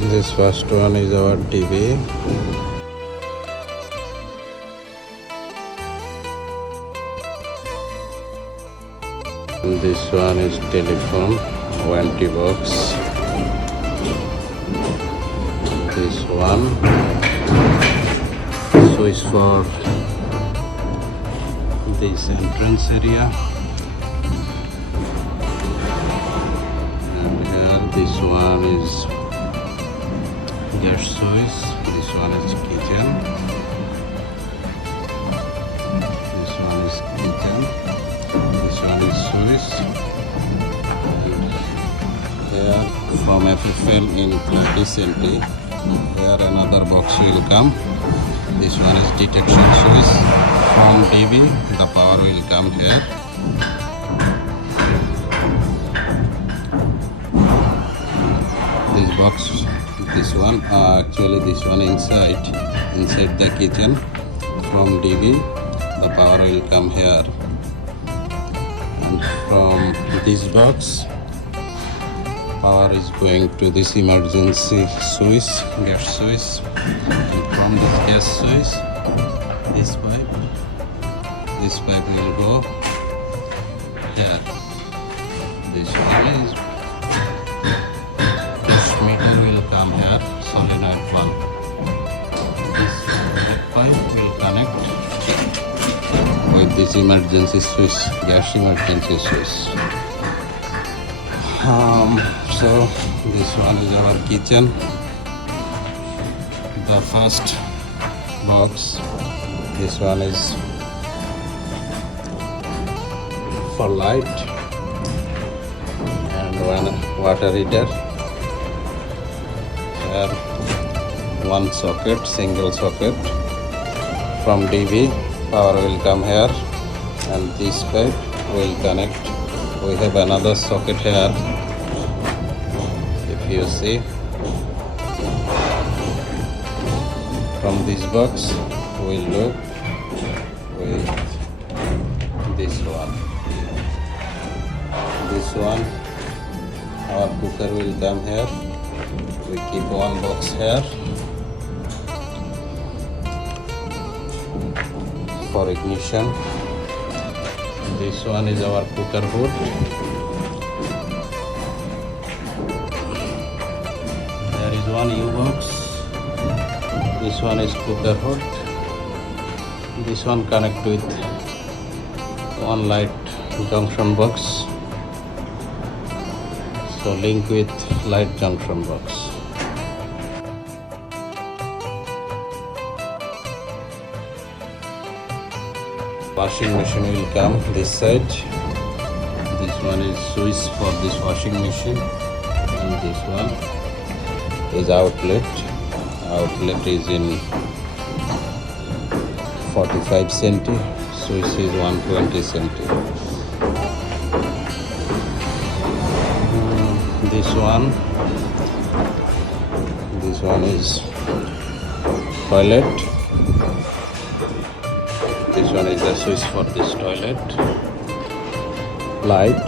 This first one is our TV. And this one is telephone, warranty box. This one switch for this entrance area. And here this one is gas switch. This one is kitchen. This one is kitchen. This one is switch. Here from FFL in 30 cm. Here another box will come. This one is detection switch. From DB the power will come here. This box, this one actually this one inside the kitchen. From DB the power will come here, and from this box power is going to this emergency switch, gas switch, and from this gas switch this pipe will go here. This one is meter will come here, solenoid valve. This pipe will connect with this emergency switch, gas emergency switch. So this one is our kitchen. The first box, this one is for light and one water heater. Here one socket, single socket. From DB power will come here, and this pipe will connect. We have another socket here. If you see, from this box we'll look with this one. This one, our cooker will come here. We keep one box here for ignition. This one is our cooker hood. There is one U-box. This one is cooker hood. This one connect with one light junction box. So link with light junction box. Washing machine will come this side. This one is switch for this washing machine, and this one is outlet. Outlet is in 45 cm. Switch is 120 cm. This one is toilet. This one is the switch for this toilet. Light.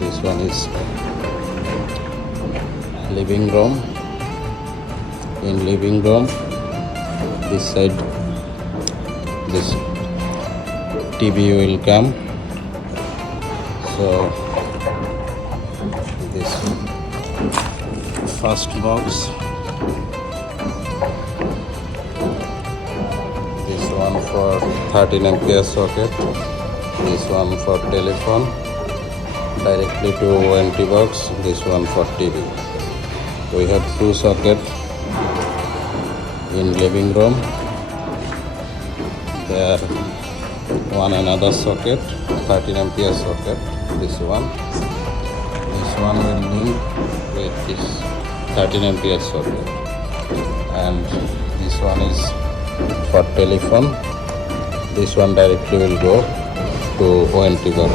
This one is living room. In living room, this side, this TV will come. So this first box. One for 13 ampere socket, this one for telephone directly to warranty box, this one for TV. We have two sockets in living room. There one another socket, 13 ampere socket, this one will link with this 13 ampere socket, and this one is for telephone. This one directly will go to warranty box.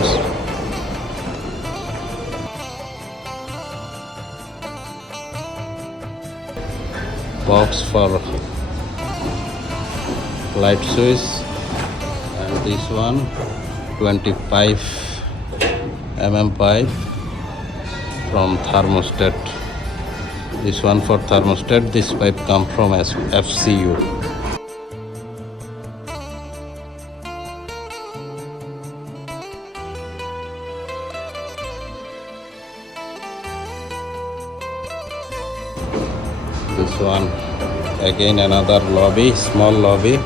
Box for light switch, and this one 25 mm pipe from thermostat This one for thermostat. This pipe come from FCU. This one again another lobby, small lobby.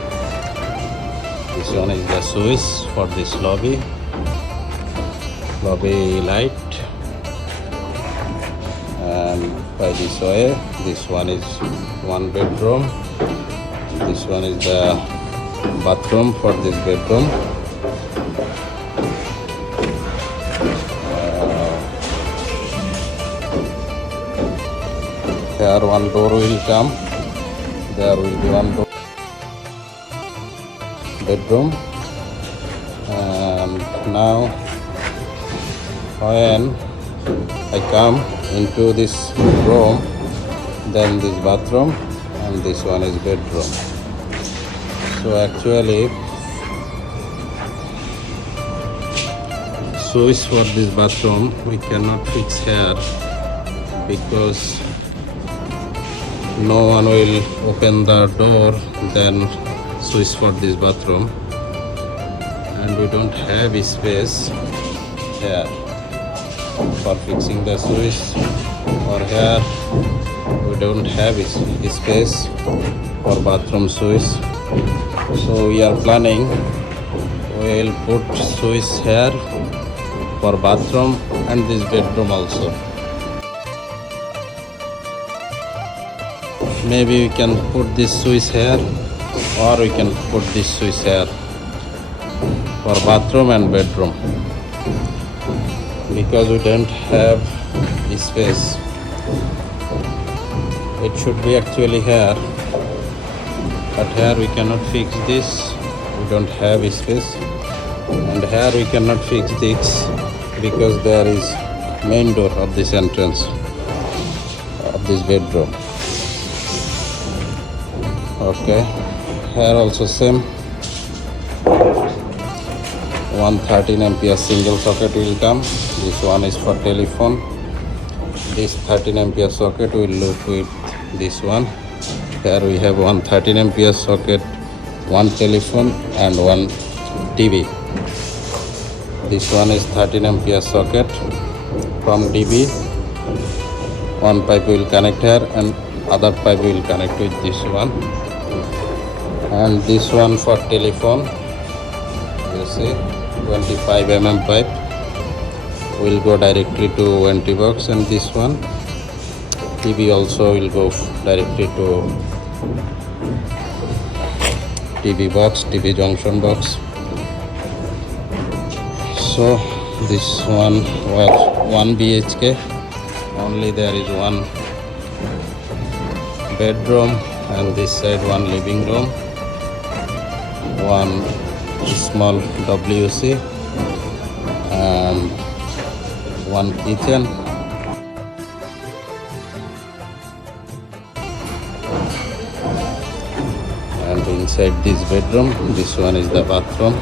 This one is the switch for this lobby light, and by this way, this one is one bedroom. This one is the bathroom for this bedroom. Here one door will come. There will be one door. Bedroom. And now when I come into this room, then this bathroom, and this one is bedroom. So actually switch for this bathroom we cannot fix here because no one will open the door then switch for this bathroom, and we don't have space here for fixing the switch, or here we don't have space for bathroom switch. So we are planning we will put switch here for bathroom and this bedroom also. Maybe we can put this switch here, or we can put this switch here for bathroom and bedroom, because we don't have space. It should be actually here, but here we cannot fix this, we don't have space, and here we cannot fix this because there is main door of this entrance of this bedroom. Okay, here also same, 113 ampere single socket will come. This one is for telephone. This 13 ampere socket will look with this one. Here we have 113 ampere socket, one telephone and one TV. This one is 13 ampere socket from DB. One pipe will connect here and other pipe will connect with this one. And this one for telephone, you see 25 pipe will go directly to venti box, and this one TV also will go directly to TV box, TV junction box. So this one was 1 BHK, only there is one bedroom, and this side one living room, one small WC, and one kitchen. And inside this bedroom, this one is the bathroom.